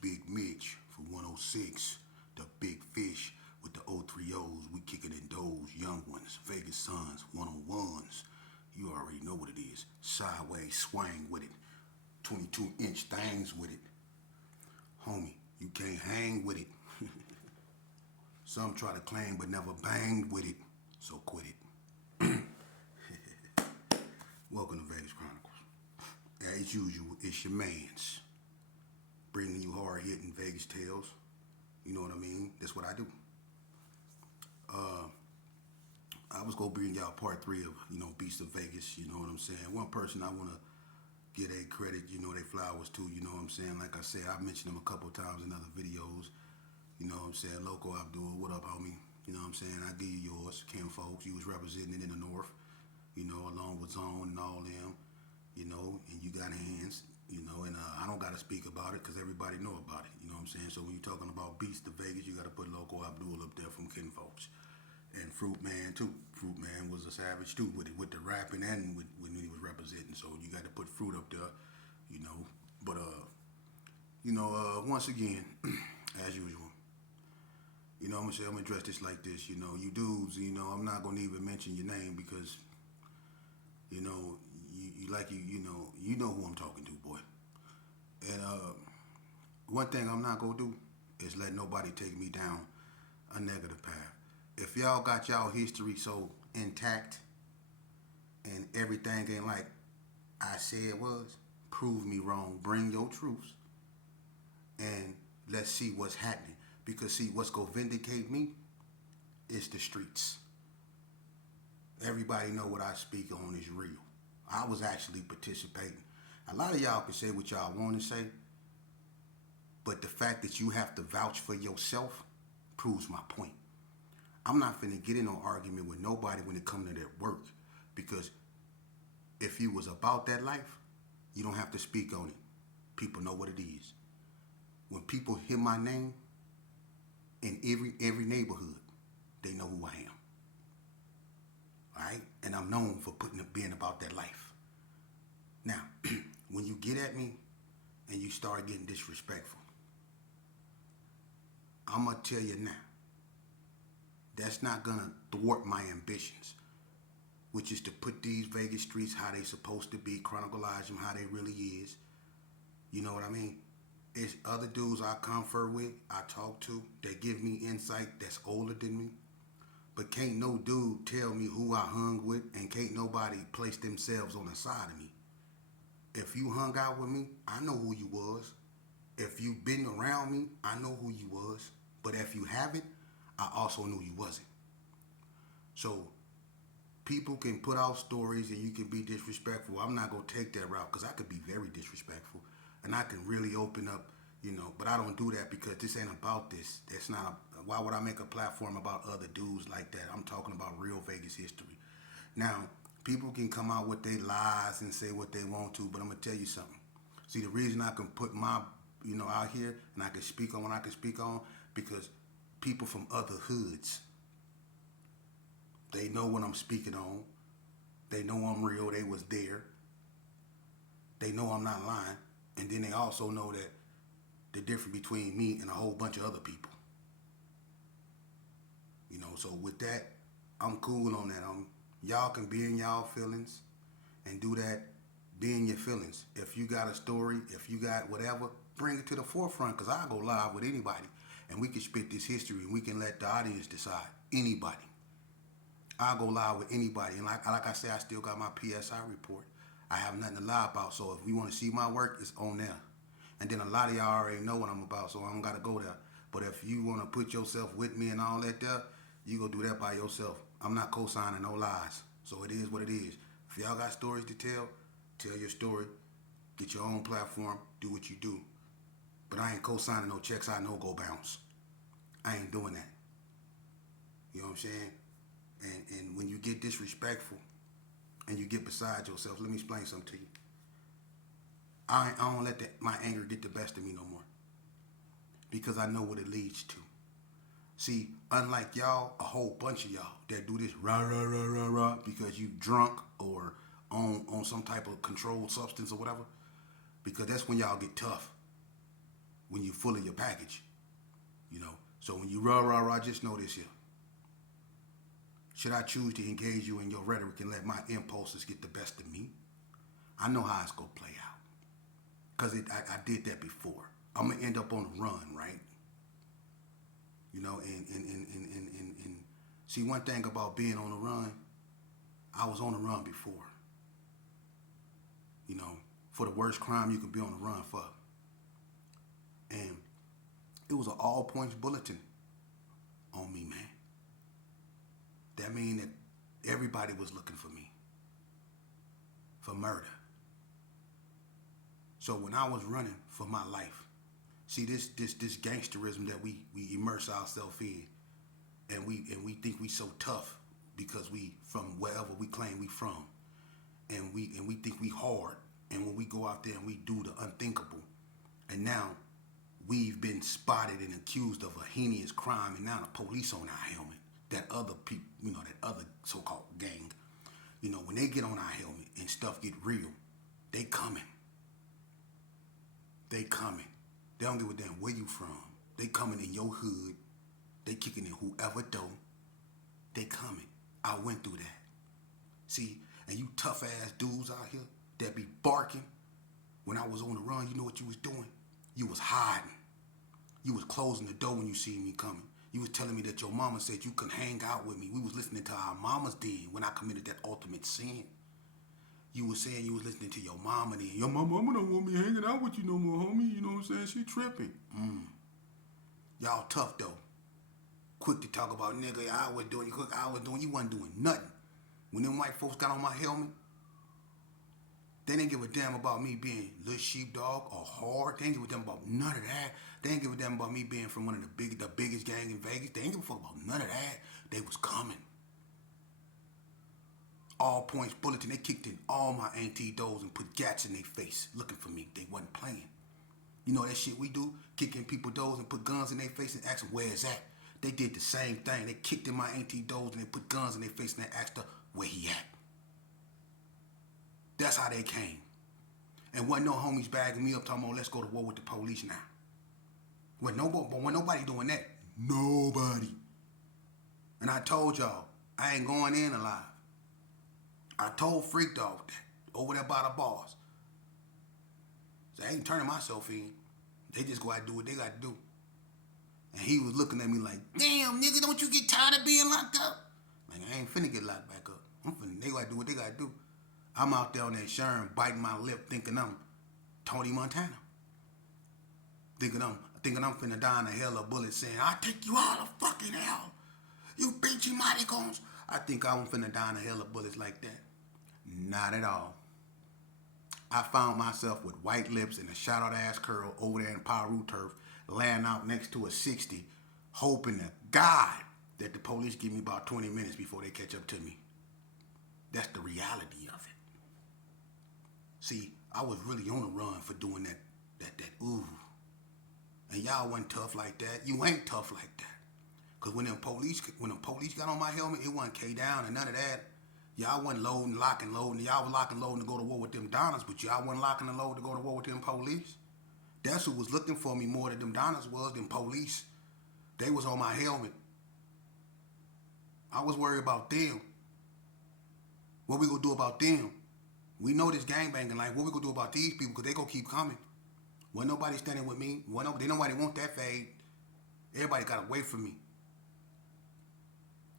Big Mitch for 106. The Big Fish with the 030s. We kicking in those young ones. Vegas Suns, 101s. You already know what it is. Sideways swing with it. 22-inch things with it. Homie, you can't hang with it. Some try to claim but never banged with it. So quit it. Welcome to Vegas Chronicles. As usual, it's your mans. Bringing you hard-hitting Vegas tales. You know what I mean? That's what I do. I was going to bring y'all part 3 of, Beast of Vegas. You know what I'm saying? One person I want to give a credit, they flowers too. You know what I'm saying? Like I said, I mentioned them a couple of times in other videos. You know what I'm saying? Loco Abdul, what up, homie? You know what I'm saying? I give you yours. Kim folks, you was representing it in the North. Along with Zone and all them. And you got hands. And I don't got to speak about it because everybody know about it. You know what I'm saying? So when you're talking about Beast of Vegas, you got to put Loco Abdul up there from Ken folks. And Fruit Man too. Fruit Man was a savage too with the rapping and when he was representing. So you got to put Fruit up there, But once again, as usual, I'm gonna address this like this. You dudes, I'm not gonna even mention your name because, you know who I'm talking to, boy. And one thing I'm not gonna do is let nobody take me down a negative path. If y'all got y'all history so intact and everything ain't like I said it was, prove me wrong. Bring your truths and let's see what's happening. Because see, what's gonna vindicate me is the streets. Everybody know what I speak on is real. I was actually participating. A lot of y'all can say what y'all want to say, but the fact that you have to vouch for yourself proves my point. I'm not finna get in no argument with nobody when it comes to their work, because if you was about that life, you don't have to speak on it. People know what it is. When people hear my name in every neighborhood, they know who I am. All right? And I'm known for being about that life. Now, when you get at me and you start getting disrespectful, I'm going to tell you now, that's not going to thwart my ambitions, which is to put these Vegas streets how they supposed to be, chronicleize them how they really is. You know what I mean? It's other dudes I confer with, I talk to, that give me insight that's older than me. But can't no dude tell me who I hung with, and can't nobody place themselves on the side of me. If you hung out with me, I know who you was. If you been around me, I know who you was. But if you haven't, I also knew you wasn't. So people can put out stories and you can be disrespectful. I'm not going to take that route because I could be very disrespectful. And I can really open up, but I don't do that because this ain't about this. It's not, why would I make a platform about other dudes like that? I'm talking about real Vegas history. Now, people can come out with their lies and say what they want to, but I'm going to tell you something. See, the reason I can put my, out here and I can speak on what I can speak on, because people from other hoods, they know what I'm speaking on. They know I'm real. They was there. They know I'm not lying. And then they also know that the difference between me and a whole bunch of other people. So with that, I'm cool on that. Y'all can be in y'all feelings and do that. Be in your feelings. If you got a story, if you got whatever, bring it to the forefront, because I'll go live with anybody. And we can spit this history and we can let the audience decide. Anybody. I'll go live with anybody. And like I said, I still got my PSI report. I have nothing to lie about. So if you want to see my work, it's on there. And then a lot of y'all already know what I'm about, so I don't got to go there. But if you want to put yourself with me and all that there, you go do that by yourself. I'm not co-signing no lies. So it is what it is. If y'all got stories to tell your story. Get your own platform. Do what you do. But I ain't co-signing no checks I know go bounce. I ain't doing that. You know what I'm saying? And when you get disrespectful and you get beside yourself, let me explain something to you. I don't let my anger get the best of me no more, because I know what it leads to. See, unlike y'all, a whole bunch of y'all that do this rah rah rah rah rah because you drunk or on some type of controlled substance or whatever, because that's when y'all get tough. when you're full of your package. You know. So when you rah, just know this here. Should I choose to engage you in your rhetoric and let my impulses get the best of me? I know how it's going to play out. Because I did that before. I'm going to end up on the run, right? You know, and see, one thing about being on the run, I was on the run before. You know, for the worst crime you could be on the run for. And it was an all points bulletin on me, man. That means that everybody was looking for me for murder. So when I was running for my life, see this gangsterism that we immerse ourselves in, and we think we so tough because we from wherever we claim we from, and we think we hard, and when we go out there and we do the unthinkable, and now we've been spotted and accused of a heinous crime, and now the police on our helmet. That other people, you know, that other so-called gang, you know, when they get on our helmet and stuff get real, they coming. They coming. They don't give a damn where you from. They coming in your hood. They kicking in whoever door. They coming. I went through that. See, and you tough ass dudes out here that be barking. When I was on the run, you know what you was doing? You was hiding. You was closing the door when you see me coming. You was telling me that your mama said you couldn't hang out with me. We was listening to our mamas then when I committed that ultimate sin. You was saying you was listening to your mama then. Your mama don't want me hanging out with you no more, homie. You know what I'm saying? She tripping. Y'all tough though. Quick to talk about, nigga, I was doing, you wasn't doing nothing. When them white folks got on my helmet, they didn't give a damn about me being little sheepdog or hard. They didn't give a damn about none of that. They didn't give a damn about me being from one of the biggest gang in Vegas. They didn't give a fuck about none of that. They was coming. All points bulletin. They kicked in all my auntie doors and put gats in their face looking for me. They wasn't playing. You know that shit we do? Kick in people's doors and put guns in their face and ask them where is that? They did the same thing. They kicked in my auntie doors and they put guns in their face and they asked her where he at. That's how they came. And wasn't no homies bagging me up talking about let's go to war with the police now. When nobody doing that. Nobody. And I told y'all, I ain't going in alive. I told Freak Dog that over there by the bars. So I ain't turning myself in. They just go out and do what they got to do. And he was looking at me like, damn, nigga, don't you get tired of being locked up? Like, I ain't finna get locked back up. They gotta do what they gotta do. I'm out there on that Sherm biting my lip thinking I'm Tony Montana. Thinking I'm finna die in a hell of bullets saying, I'll take you all to fucking hell. You bitchy maricons. I think I'm finna die in a hell of bullets like that. Not at all. I found myself with white lips and a shot-out ass curl over there in Paru turf, laying out next to a 60, hoping to God that the police give me about 20 minutes before they catch up to me. That's the reality of it. See, I was really on the run for doing that ooh. And y'all wasn't tough like that. You ain't tough like that. Cause when the police got on my helmet, it wasn't K down and none of that. Y'all wasn't locking, loading. Y'all was locking, loading to go to war with them Donners, but y'all wasn't locking and loading to go to war with them police. That's who was looking for me more than them Donners was, them police. They was on my helmet. I was worried about them. What we gonna do about them? We know this gangbanging life. What we gonna do about these people? Because they gonna keep coming. Wasn't nobody standing with me. Nobody want that fade. Everybody gotta wait for me.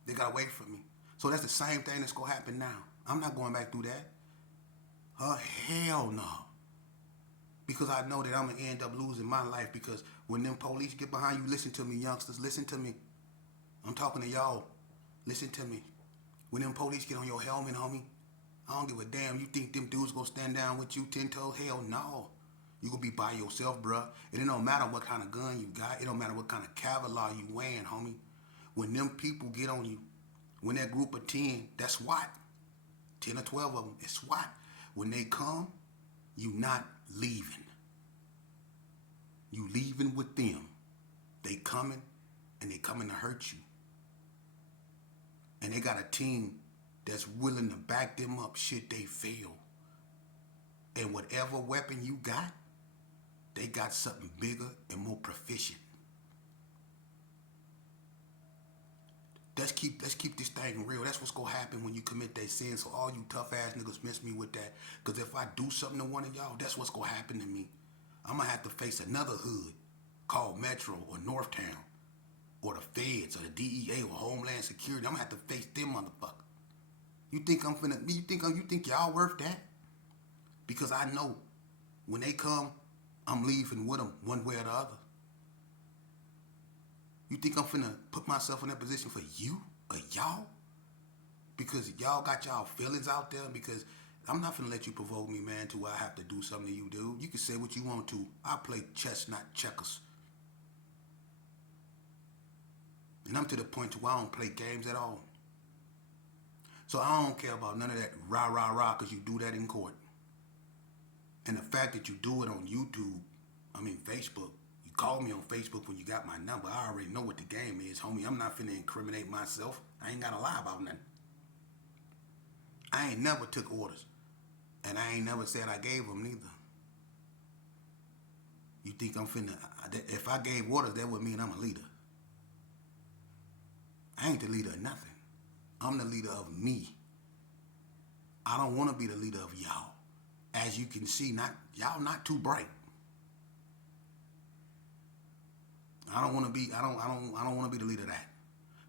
They gotta wait for me. So that's the same thing that's gonna happen now. I'm not going back through that. Hell no. Because I know that I'm gonna end up losing my life because when them police get behind you, listen to me, youngsters, listen to me. I'm talking to y'all. Listen to me. When them police get on your helmet, homie, I don't give a damn. You think them dudes gonna stand down with you 10 toes? Hell no. You gonna be by yourself, bruh. And it don't matter what kind of gun you got. It don't matter what kind of Kevlar you wearing, homie. When them people get on you, when that group of 10, that's SWAT. 10 or 12 of them, it's SWAT. When they come, you not leaving. You leaving with them. They coming, and they coming to hurt you. And they got a team that's willing to back them up should they fail. And whatever weapon you got, they got something bigger and more proficient. Let's keep this thing real. That's what's gonna happen when you commit that sin. So all you tough ass niggas miss me with that. Cause if I do something to one of y'all, that's what's gonna happen to me. I'm gonna have to face another hood called Metro or Northtown or the Feds or the DEA or Homeland Security. I'm gonna have to face them motherfuckers. You think I'm finna? You think y'all worth that? Because I know when they come, I'm leaving with them one way or the other. You think I'm finna put myself in that position for you or y'all? Because y'all got y'all feelings out there. Because I'm not finna let you provoke me, man, to where I have to do something to you, dude. You can say what you want to. I play chess, not checkers. And I'm to the point to where I don't play games at all. So I don't care about none of that rah, rah, rah, because you do that in court. And the fact that you do it on YouTube, Facebook, you call me on Facebook when you got my number. I already know what the game is, homie. I'm not finna incriminate myself. I ain't gotta lie about nothing. I ain't never took orders. And I ain't never said I gave them neither. You think I'm finna, if I gave orders, that would mean I'm a leader. I ain't the leader of nothing. I'm the leader of me. I don't want to be the leader of y'all. As you can see, y'all not too bright. I don't want to be the leader of that.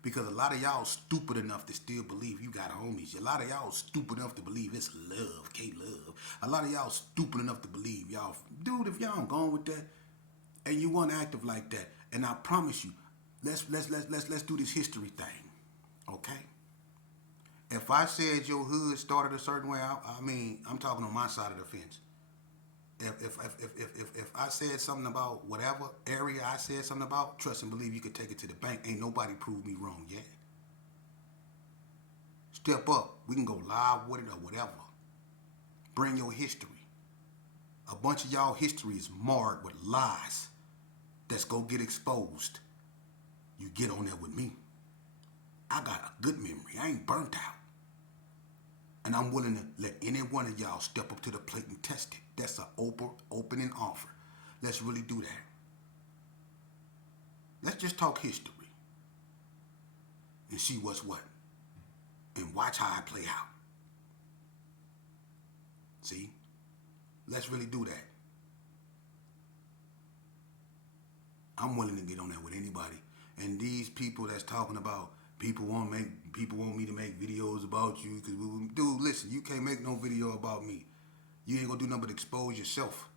Because a lot of y'all stupid enough to still believe you got homies. A lot of y'all stupid enough to believe it's love, K-love. A lot of y'all stupid enough to believe y'all, dude, if y'all going with that and you want active like that, and I promise you, let's do this history thing. Okay? If I said your hood started a certain way, I'm talking on my side of the fence. If I said something about whatever area I said something about, trust and believe you could take it to the bank. Ain't nobody proved me wrong yet. Step up. We can go live with it or whatever. Bring your history. A bunch of y'all history is marred with lies that's go get exposed. You get on there with me. I got a good memory. I ain't burnt out. And I'm willing to let any one of y'all step up to the plate and test it. That's an opening offer. Let's really do that. Let's just talk history and see what's what. And watch how I play out. See? Let's really do that. I'm willing to get on there with anybody. And these people that's talking about people want me to make videos about you because dude, listen, you can't make no video about me. You ain't gonna do nothing but expose yourself.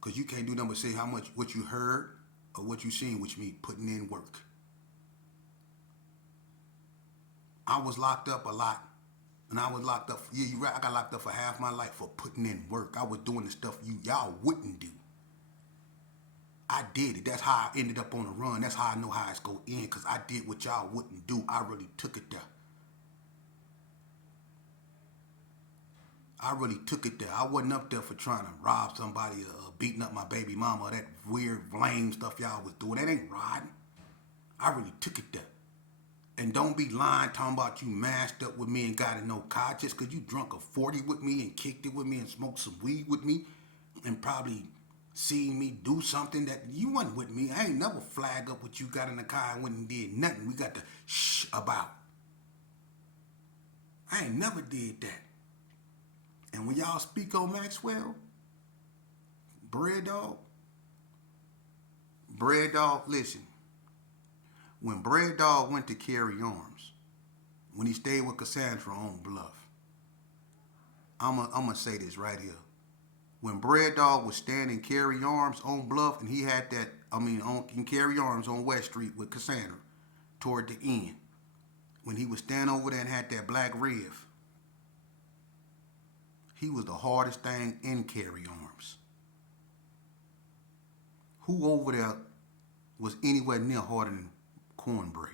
Cause you can't do nothing but say what you heard or what you seen, which means putting in work. I was locked up a lot. And I was locked up, yeah, you're right, I got locked up for half my life for putting in work. I was doing the stuff y'all wouldn't do. I did it. That's how I ended up on the run. That's how I know how it's going to end, because I did what y'all wouldn't do. I really took it there. I really took it there. I wasn't up there for trying to rob somebody or beating up my baby mama or that weird, lame stuff y'all was doing. That ain't riding. I really took it there. And don't be lying talking about you mashed up with me and got in no car just because you drunk a 40 with me and kicked it with me and smoked some weed with me and probably seen me do something that you wasn't with me. I ain't never flag up what you got in the car and went and did nothing. We got to shh about. I ain't never did that. And when y'all speak on Maxwell, Bread Dog, listen. When Bread Dog went to carry arms, when he stayed with Cassandra on Bluff, I'm gonna say this right here. When Bread Dog was standing carry arms on Bluff, and he had that, in carry arms on West Street with Cassandra toward the end, when he was standing over there and had that black Rev, he was the hardest thing in carry arms. Who over there was anywhere near harder than Cornbread?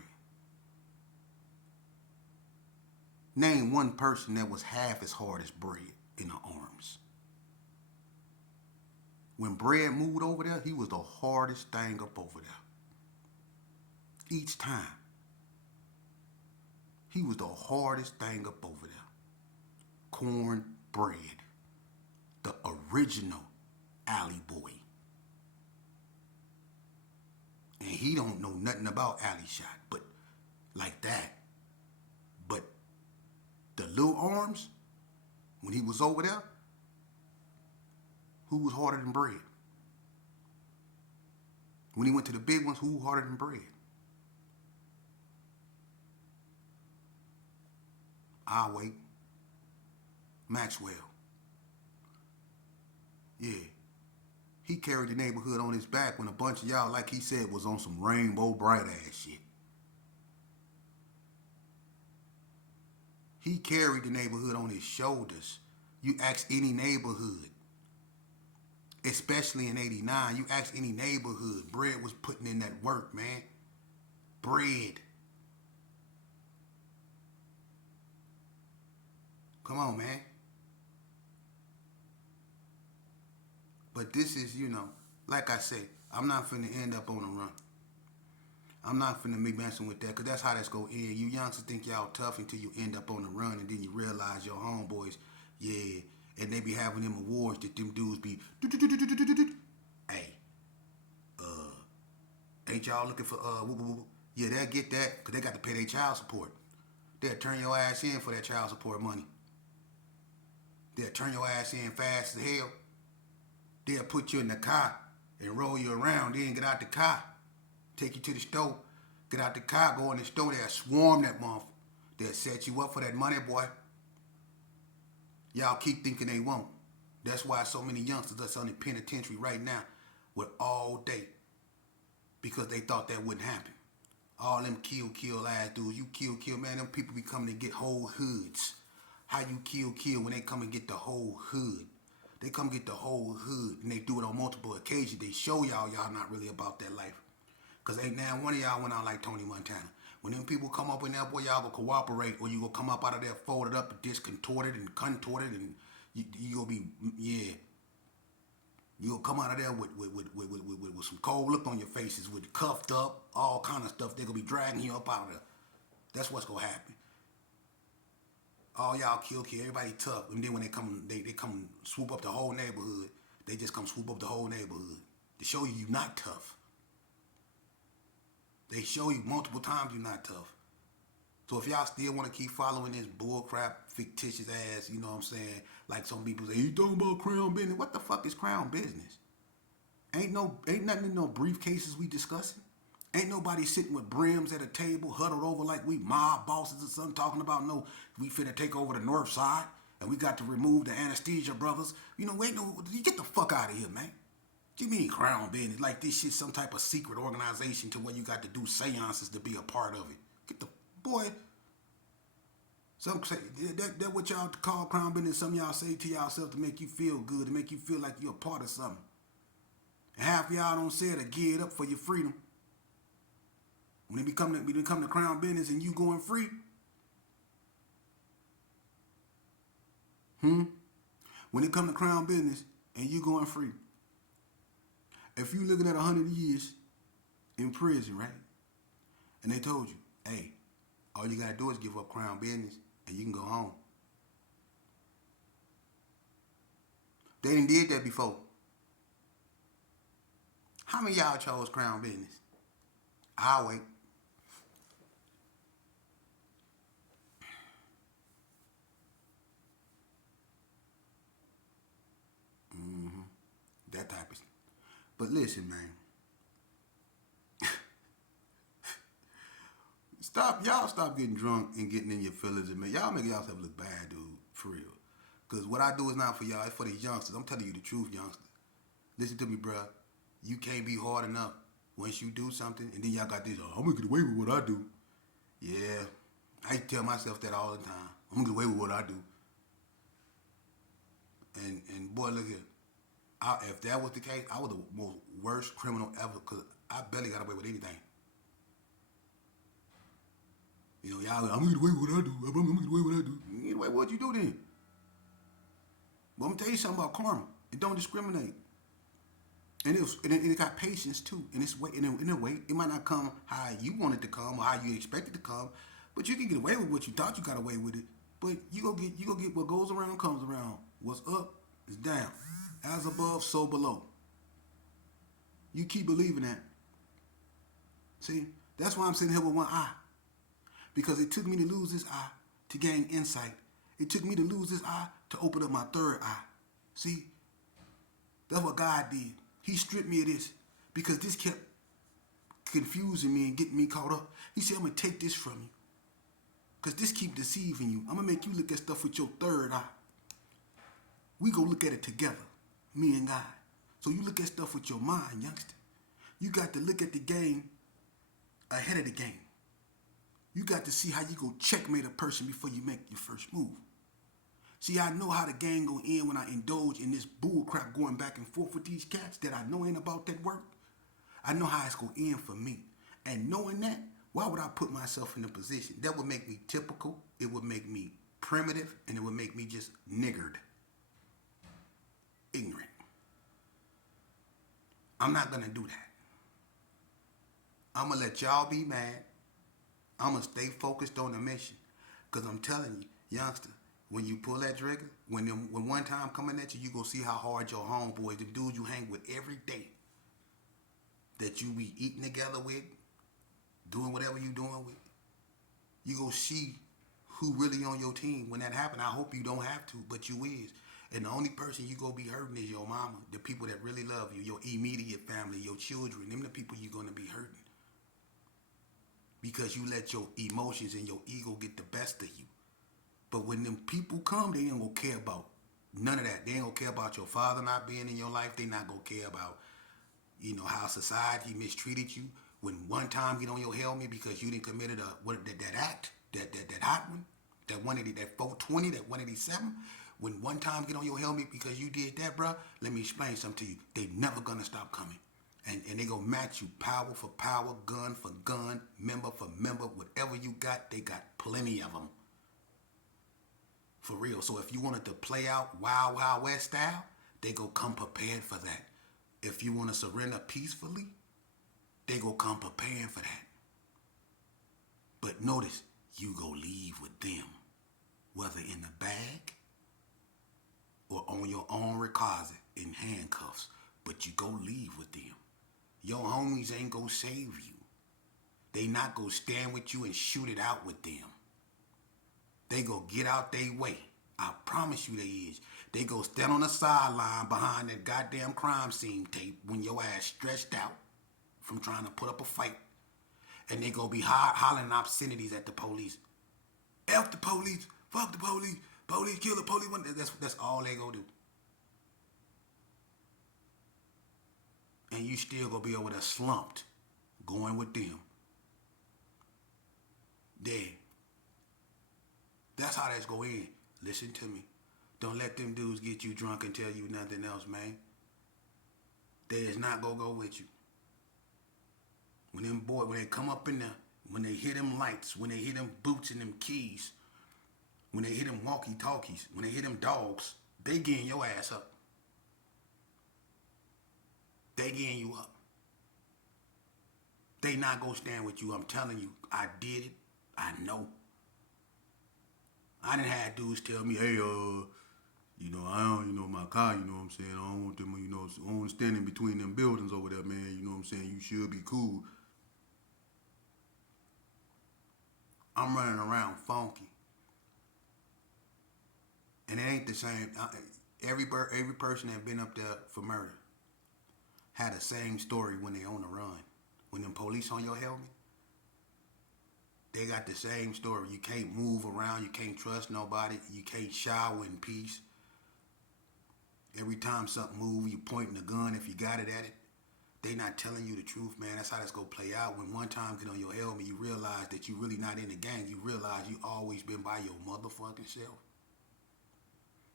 Name one person that was half as hard as Bread in the arms. When Bread moved over there, he was the hardest thing up over there. Each time. He was the hardest thing up over there. Cornbread. The original alley boy. And he don't know nothing about alley shot, but like that. But the little arms, when he was over there, who was harder than bread? When he went to the big ones, who was harder than bread? I'll wait. Maxwell. Yeah. He carried the neighborhood on his back when a bunch of y'all, like he said, was on some rainbow bright ass shit. He carried the neighborhood on his shoulders. You ask any neighborhood, especially in 89, you ask any neighborhood, Bread was putting in that work, man. Bread. Come on, man. But this is, like I say, I'm not finna end up on a run. I'm not finna be messing with that, because that's how that's gonna end. You youngsters think y'all tough until you end up on the run, and then you realize your homeboys, yeah, and they be having them awards that them dudes be, hey, ain't y'all looking for, yeah, they'll get that, because they got to pay their child support. They'll turn your ass in for that child support money. They'll turn your ass in fast as hell. They'll put you in the car and roll you around, then get out the car, take you to the store, get out the car, go in the store, they'll swarm that month. They'll set you up for that money, boy. Y'all keep thinking they won't. That's why so many youngsters that's on the penitentiary right now with all day, because they thought that wouldn't happen. All them kill ass dudes, you kill, man, them people be coming to get whole hoods. How you kill when they come and get the whole hood? They come get the whole hood, and they do it on multiple occasions. They show y'all not really about that life. Because ain't now one of y'all went out like Tony Montana. When them people come up in there, boy, y'all gonna cooperate, or you gonna come up out of there folded up and discontorted and contorted, and you gonna be, yeah. You gonna come out of there with some cold look on your faces, with cuffed up, all kind of stuff. They gonna be dragging you up out of there. That's what's gonna happen. All y'all kill, everybody tough. And then when they come swoop up the whole neighborhood, they just come swoop up the whole neighborhood to show you not tough. They show you multiple times you're not tough. So if y'all still want to keep following this bullcrap, fictitious ass, you know what I'm saying? Like some people say, you talking about crown business? What the fuck is crown business? Ain't nothing in no briefcases we discussing. Ain't nobody sitting with brims at a table, huddled over like we mob bosses or something, talking about, no, we finna take over the north side, and we got to remove the anesthesia brothers. You get the fuck out of here, man. What you mean crown business? Like this shit some type of secret organization to where you got to do seances to be a part of it. Get the, boy. Some say, that what y'all call crown business, some y'all say to y'allself to make you feel good, to make you feel like you're a part of something. And half of y'all don't say it to give it up for your freedom. When it become the crown business and you going free, when it come to crown business and you going free, if you looking at 100 years in prison, right? And they told you, hey, all you gotta do is give up crown business and you can go home. They done did that before. How many of y'all chose crown business? I'll wait. That type of. But listen, man. Stop getting drunk and getting in your feelings, and man, y'all make yourself look bad, dude, for real. Cause what I do is not for y'all, it's for these youngsters. I'm telling you the truth, youngsters. Listen to me, bruh. You can't be hard enough once you do something, and then y'all got this, I'm gonna get away with what I do. Yeah, I tell myself that all the time. I'm gonna get away with what I do. And boy, look here. If that was the case, I was the most worst criminal ever, because I barely got away with anything. Y'all, I'm gonna get away with what I do. I'm gonna get away with what I do. You get away with what you do then. But I'm gonna tell you something about karma. It don't discriminate. And it got patience too. And it's in a way, it might not come how you want it to come or how you expect it to come, but you can get away with what you thought you got away with it. But you go get what goes around comes around. What's up is down. As above, so below. You keep believing that. See, that's why I'm sitting here with one eye. Because it took me to lose this eye to gain insight. It took me to lose this eye to open up my third eye. See, that's what God did. He stripped me of this because this kept confusing me and getting me caught up. He said, I'm going to take this from you because this keep deceiving you. I'm going to make you look at stuff with your third eye. We go look at it together, me and God. So you look at stuff with your mind, youngster. You got to look at the game ahead of the game. You got to see how you go checkmate a person before you make your first move. See, I know how the game gonna end when I indulge in this bull crap going back and forth with these cats that I know ain't about that work. I know how it's gonna end for me. And knowing that, why would I put myself in a position? That would make me typical, it would make me primitive, and it would make me just niggered. Ignorant. I'm not gonna do that. I'm gonna let y'all be mad. I'm gonna stay focused on the mission. Cause I'm telling you, youngster, when you pull that trigger, when one time coming at you, you gonna see how hard your homeboys, the dudes you hang with every day, that you be eating together with, doing whatever you doing with, you gonna see who really on your team when that happen. I hope you don't have to, but you is. And the only person you gonna be hurting is your mama, the people that really love you, your immediate family, your children, them the people you gonna be hurting. Because you let your emotions and your ego get the best of you. But when them people come, they ain't gonna care about none of that. They ain't gonna care about your father not being in your life. They not gonna care about, how society mistreated you. When one time get on your helmet because you didn't committed that act, that hot one, that 420, that 187. When one time get on your helmet because you did that, bruh, let me explain something to you. They never gonna stop coming. And they gonna match you power for power, gun for gun, member for member, whatever you got, they got plenty of them. For real. So if you wanted to play out Wild Wild West style, they go come prepared for that. If you want to surrender peacefully, they go come preparing for that. But notice, you go leave with them, whether in the bag or on your own recognizance in handcuffs, but you go leave with them. Your homies ain't gonna save you. They not gonna stand with you and shoot it out with them. They go get out their way. I promise you they is. They go stand on the sideline behind that goddamn crime scene tape when your ass stretched out from trying to put up a fight. And they go be hollering obscenities at the police. F the police, fuck the police, police kill the police. That's all they go do. And you still gonna be over there slumped, going with them. There. That's how that's gonna end. Listen to me. Don't let them dudes get you drunk and tell you nothing else, man. They is not gonna go with you. When they come up in there, when they hear them lights, when they hear them boots and them keys, when they hear them walkie-talkies, when they hear them dogs, they getting your ass up. They getting you up. They not gonna stand with you. I'm telling you, I did it. I know. I done had dudes tell me, hey, I don't, my car, you know what I'm saying? I don't want them, I don't want to stand in between them buildings over there, man. You know what I'm saying? You should be cool. I'm running around funky. And it ain't the same. Every person that been up there for murder had the same story when they on the run. When them police on your helmet, they got the same story. You can't move around. You can't trust nobody. You can't shower in peace. Every time something moves, you pointing a gun if you got it at it. They not telling you the truth, man. That's how that's going to play out. When one time get on your helmet, you realize that you really not in the gang. You realize you always been by your motherfucking self.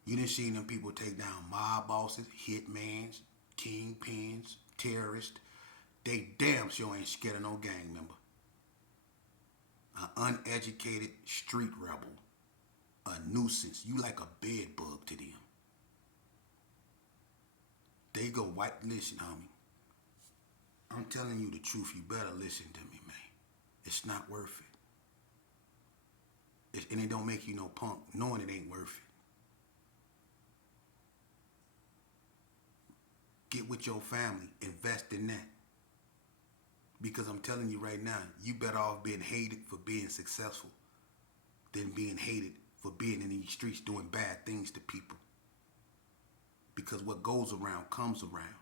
You done seen them people take down mob bosses, hitmans, kingpins, terrorists. They damn sure ain't scared of no gang member. An uneducated street rebel. A nuisance. You like a bed bug to them. They go white. Listen, homie. I'm telling you the truth. You better listen to me, man. It's not worth it. And it don't make you no punk, knowing it ain't worth it. Get with your family. Invest in that. Because I'm telling you right now, you better off being hated for being successful than being hated for being in these streets doing bad things to people. Because what goes around comes around.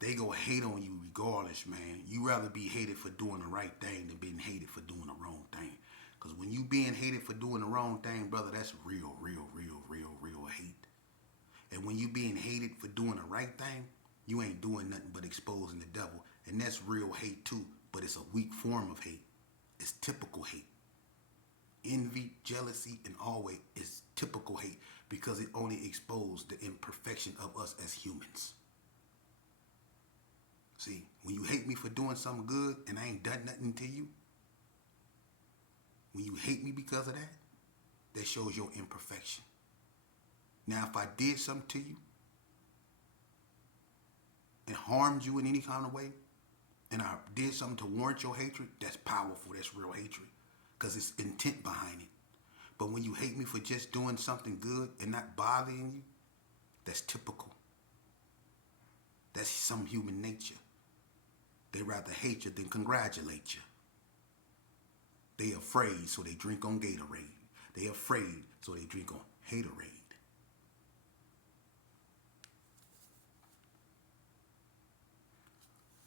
They go hate on you regardless, man. You rather be hated for doing the right thing than being hated for doing the wrong thing. Because when you being hated for doing the wrong thing, brother, that's real hate. And when you being hated for doing the right thing, you ain't doing nothing but exposing the devil. And that's real hate too, but it's a weak form of hate. It's typical hate. Envy, jealousy, and always is typical hate because it only exposes the imperfection of us as humans. See, when you hate me for doing something good and I ain't done nothing to you, when you hate me because of that, that shows your imperfection. Now, if I did something to you and harmed you in any kind of way, and I did something to warrant your hatred, that's powerful. That's real hatred because it's intent behind it. But when you hate me for just doing something good and not bothering you, that's typical. That's some human nature. They rather hate you than congratulate you. They afraid, so they drink on Gatorade. They afraid, so they drink on Haterade.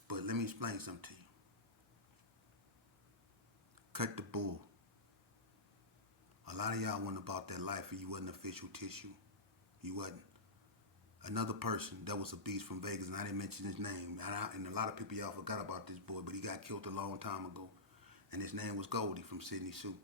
But let me explain something to you. Cut the bull. A lot of y'all went about that life and you wasn't official tissue. You wasn't. Another person that was a beast from Vegas, and I didn't mention his name, and a lot of people, y'all forgot about this boy, but he got killed a long time ago. And his name was Goldie from Sydney Sue.